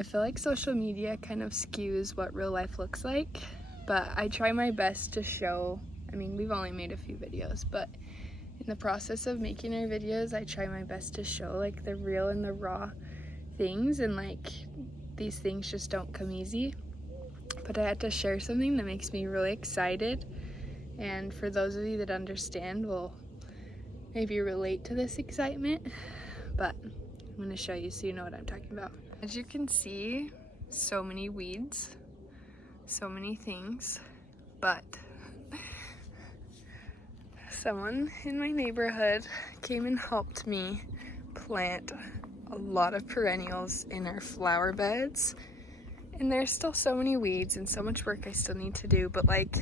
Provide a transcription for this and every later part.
I feel like social media kind of skews what real life looks like, but I try my best to show, I mean, we've only made a few videos, but in the process of making our videos, I try my best to show like the real and the raw things, and like these things just don't come easy. But I had to share something that makes me really excited, and for those of you that understand will maybe relate to this excitement, but I'm going to show you so you know what I'm talking about. As you can see, so many weeds, so many things, but someone in my neighborhood came and helped me plant a lot of perennials in our flower beds, and there's still so many weeds and so much work I still need to do, but like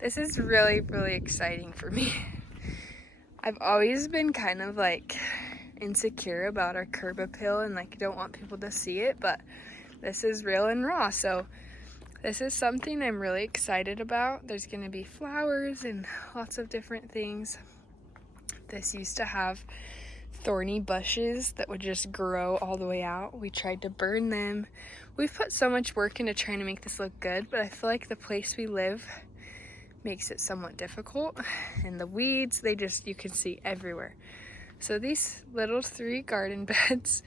this is really, really exciting for me. I've always been kind of like insecure about our curb appeal and like don't want people to see it, but this is real and raw, so this is something I'm really excited about. There's going to be flowers and lots of different things. This used to have thorny bushes that would just grow all the way out. We tried to burn them. We've put so much work into trying to make this look good, but I feel like the place we live makes it somewhat difficult, and the weeds, they just, you can see everywhere. So these little 3 garden beds,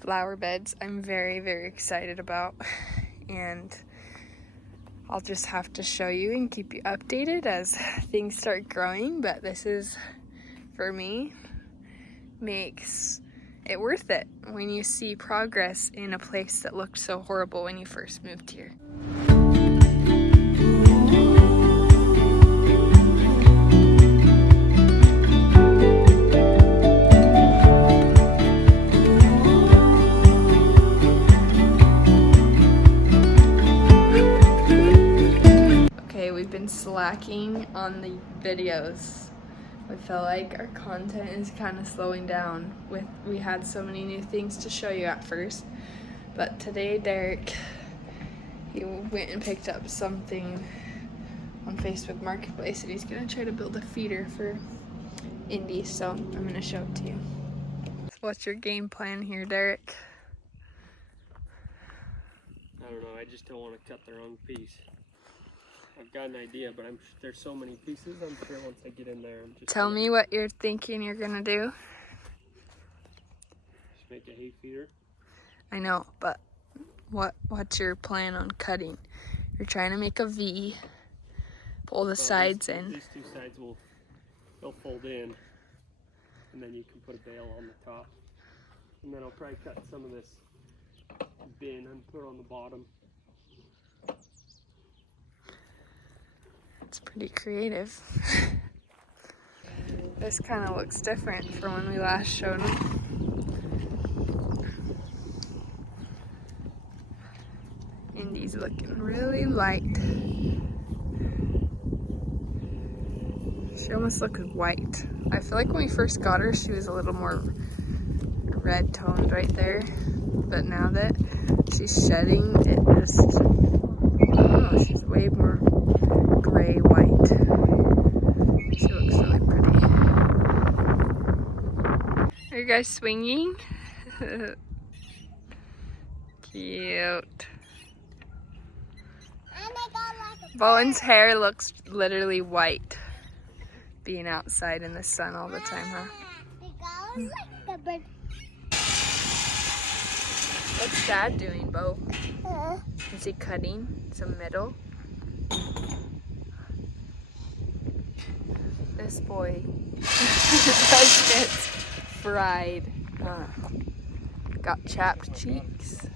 flower beds, I'm very, very excited about, and I'll just have to show you and keep you updated as things start growing, but this is, for me, makes it worth it when you see progress in a place that looked so horrible when you first moved here. We've been slacking on the videos. I feel like our content is kind of slowing down. We had so many new things to show you at first, but today Derek, he went and picked up something on Facebook Marketplace, and he's gonna try to build a feeder for Indy, so I'm gonna show it to you. So what's your game plan here, Derek? I don't know, I just don't want to cut the wrong piece. I've got an idea, but there's so many pieces, I'm sure once I get in there, I'm just Tell me what you're thinking you're gonna do. Just make a hay feeder. I know, but what's your plan on cutting? You're trying to make a V, pull the sides in. These 2 sides they'll fold in, and then you can put a bale on the top. And then I'll probably cut some of this bin and put it on the bottom. It's pretty creative. This kind of looks different from when we last showed them. Indy's looking really light. She almost looks white. I feel like when we first got her, she was a little more red toned right there. But now that she's shedding, it just, I don't know, she's way more gray white. She looks really pretty. Are you guys swinging? Cute. Bowen's hair looks literally white being outside in the sun all the time, huh? What's Dad doing, Bo? Is he cutting some metal? This boy just gets fried. Got chapped cheeks.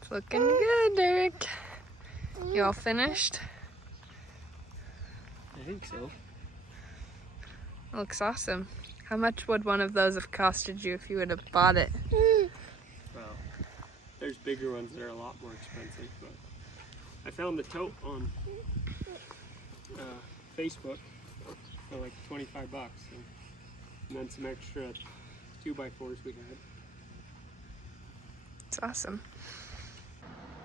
It's looking good, Derek. You all finished? I think so. Looks awesome. How much would one of those have costed you if you would have bought it? Well, there's bigger ones that are a lot more expensive, but I found the tote on Facebook for like 25 bucks, and then some extra 2x4s we had. It's awesome.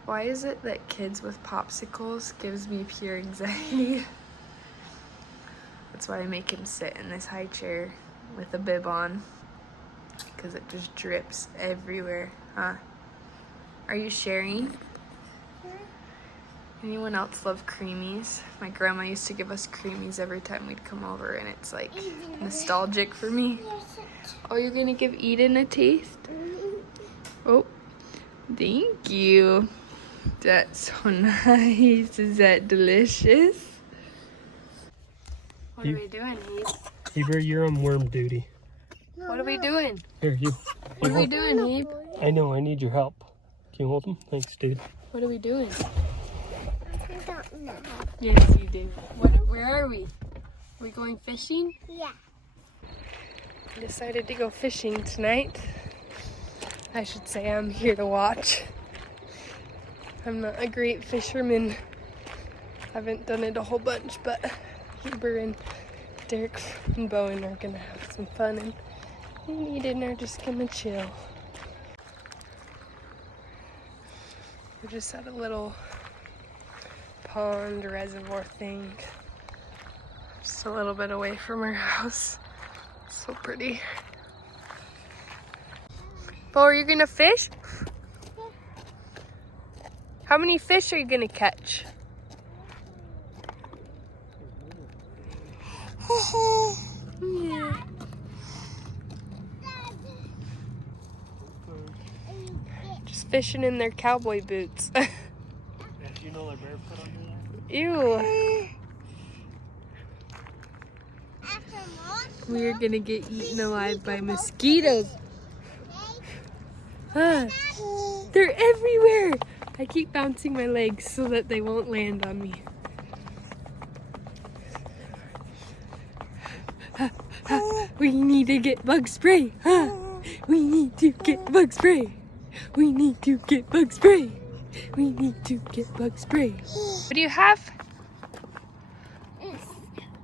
Why is it that kids with popsicles gives me pure anxiety? That's why I make him sit in this high chair with a bib on. because it just drips everywhere, huh? Are you sharing? Anyone else love creamies? My grandma used to give us creamies every time we'd come over, and it's like nostalgic for me. Oh, you're gonna give Eden a taste? Oh, thank you. That's so nice. Is that delicious? What are we doing, Heath? Heber, you're on worm duty. What are we doing? Here, you. What are we doing, Heath? I know, I need your help. Can you hold him? Thanks, dude. What are we doing? I don't know. Yes, you do. Where are we? Are we going fishing? Yeah. I decided to go fishing tonight. I should say I'm here to watch. I'm not a great fisherman. Haven't done it a whole bunch, but Heber and Derek and Bowen are gonna have some fun, and me and Eden are just gonna chill. We're just at a little pond reservoir thing, just a little bit away from our house. So pretty. Bo, are you gonna fish? How many fish are you gonna catch? Yeah. Just fishing in their cowboy boots. You know they're barefoot under there? Ew. We're gonna get eaten alive by mosquitoes. Ah, they're everywhere. I keep bouncing my legs so that they won't land on me. We need to get bug spray. We need to get bug spray. We need to get bug spray. We need to get bug spray. What do you have? It's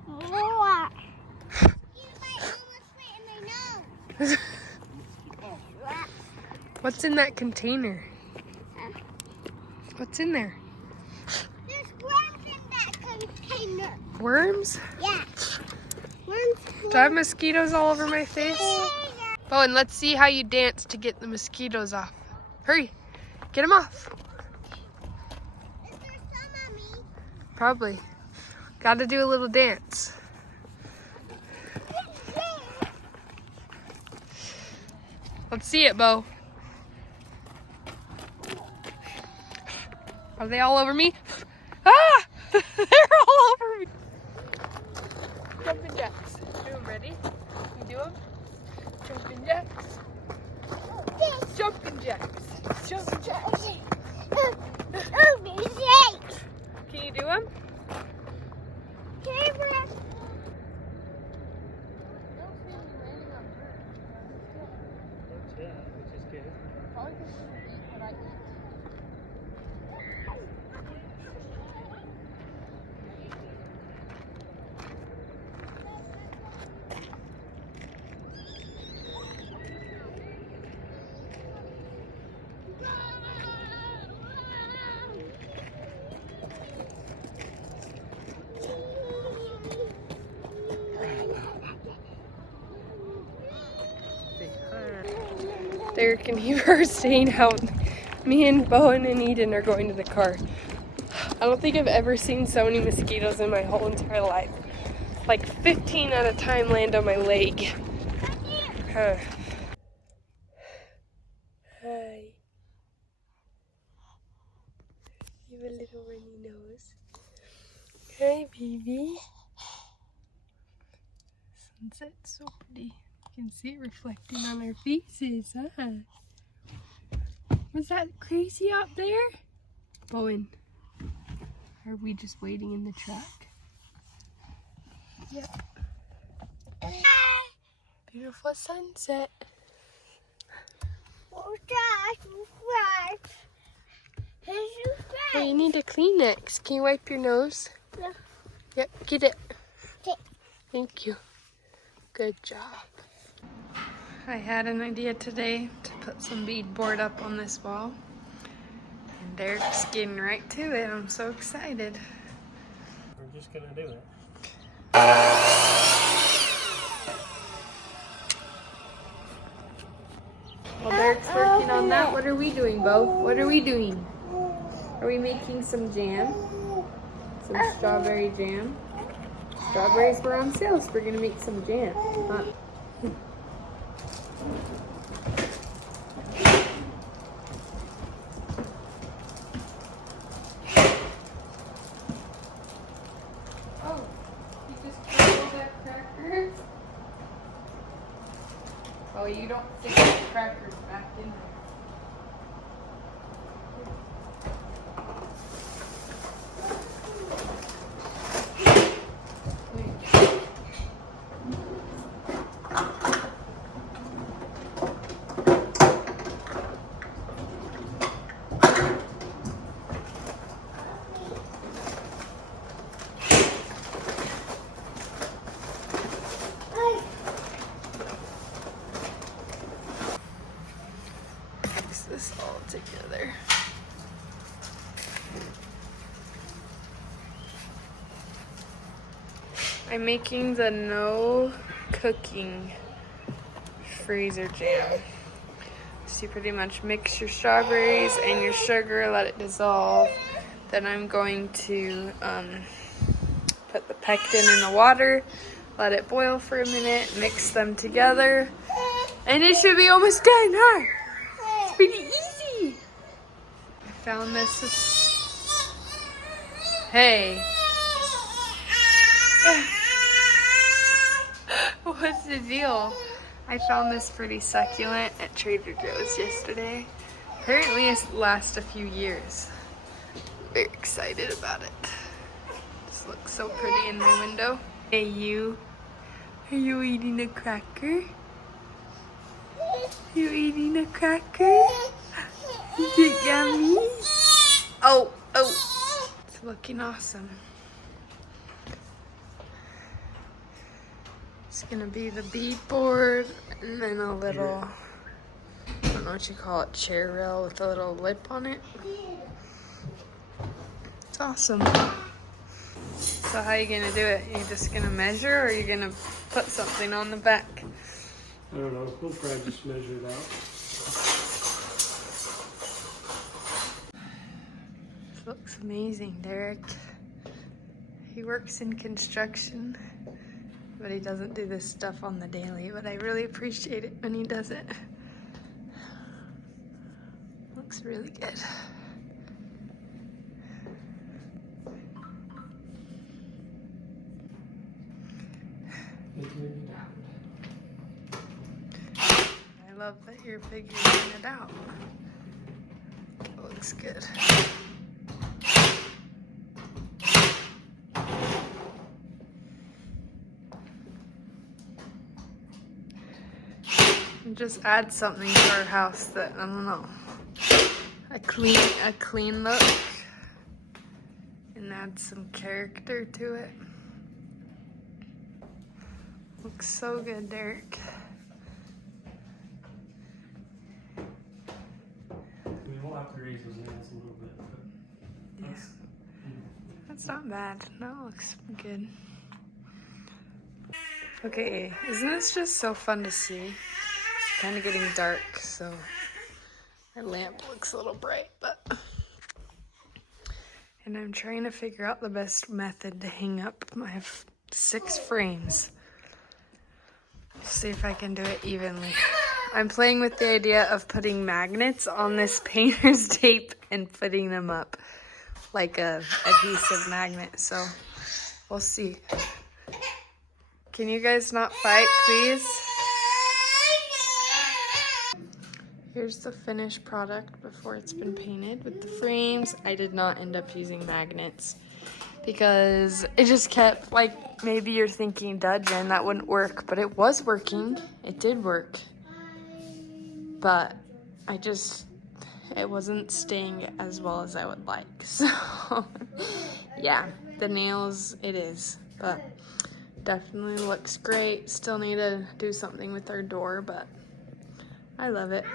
more. You might almost spit in my nose. What's in that container? What's in there? There's worms in that container. Worms? Yeah. Worms. Do I have mosquitoes all over my face? Bowen, let's see how you dance to get the mosquitoes off. Hurry, get them off. Is there some on me? Probably. Gotta do a little dance. Let's see it, Bo. Are they all over me? Ah! They're all over me. Jumping jacks. Do them, ready? You do them? Jumping jacks. Jumping jacks. Jumping jacks. Can you do them? Yeah, which is good. Derek and Heber are staying out. Me and Bowen and Eden are going to the car. I don't think I've ever seen so many mosquitoes in my whole entire life. Like 15 at a time land on my leg. Huh. Hi. You have a little runny nose. Hi, baby. Sunset's so pretty. You can see it reflecting on our faces, huh? Was that crazy out there? Bowen, are we just waiting in the truck? Yep. Beautiful sunset. Hey, you need a Kleenex. Can you wipe your nose? Yeah. Yep, get it. Okay. Thank you. Good job. I had an idea today to put some beadboard up on this wall. And Derek's getting right to it. I'm so excited. We're just gonna do it. While Derek's working on that, what are we doing, Bo? What are we doing? Are we making some jam? Some strawberry jam? Strawberries were on sale, so we're gonna make some jam. Huh? Oh, you just crumbled that cracker? Oh, you don't stick the crackers back in there. Mix this all together. I'm making the no cooking freezer jam. So you pretty much mix your strawberries and your sugar, let it dissolve. Then I'm going to put the pectin in the water, let it boil for a minute, mix them together, and it should be almost done, huh? It's pretty easy. I found this. Hey. What's the deal? I found this pretty succulent at Trader Joe's yesterday. Apparently it lasts a few years. Very excited about it. This looks so pretty in my window. Hey you, are you eating a cracker? You eating a cracker? Is it yummy? Oh, it's looking awesome. It's gonna be the beadboard and then a little, I don't know what you call it, chair rail with a little lip on it. It's awesome. So how are you gonna do it? Are you just gonna measure or are you gonna put something on the back? I don't know. We'll probably just measure it out. This looks amazing, Derek. He works in construction, but he doesn't do this stuff on the daily, but I really appreciate it when he does it. Looks really good. I love that you're figuring it out. It looks good. And just add something to our house that, I don't know, a clean look, and add some character to it. Looks so good, Derek. We will have to raise those nails a little bit, but That's not bad. No, it looks good. Okay, isn't this just so fun to see? It's kind of getting dark, so our lamp looks a little bright, but... And I'm trying to figure out the best method to hang up my 6 frames. See if I can do it evenly. I'm playing with the idea of putting magnets on this painter's tape and putting them up like a adhesive magnet, so we'll see. Can you guys not fight, please? Here's the finished product before it's been painted with the frames. I did not end up using magnets because it just kept, like, maybe you're thinking, duh, Jen, that wouldn't work, but it was working. It did work. But it wasn't staying as well as I would like. So, yeah, the nails, it is. But definitely looks great. Still need to do something with our door, but I love it.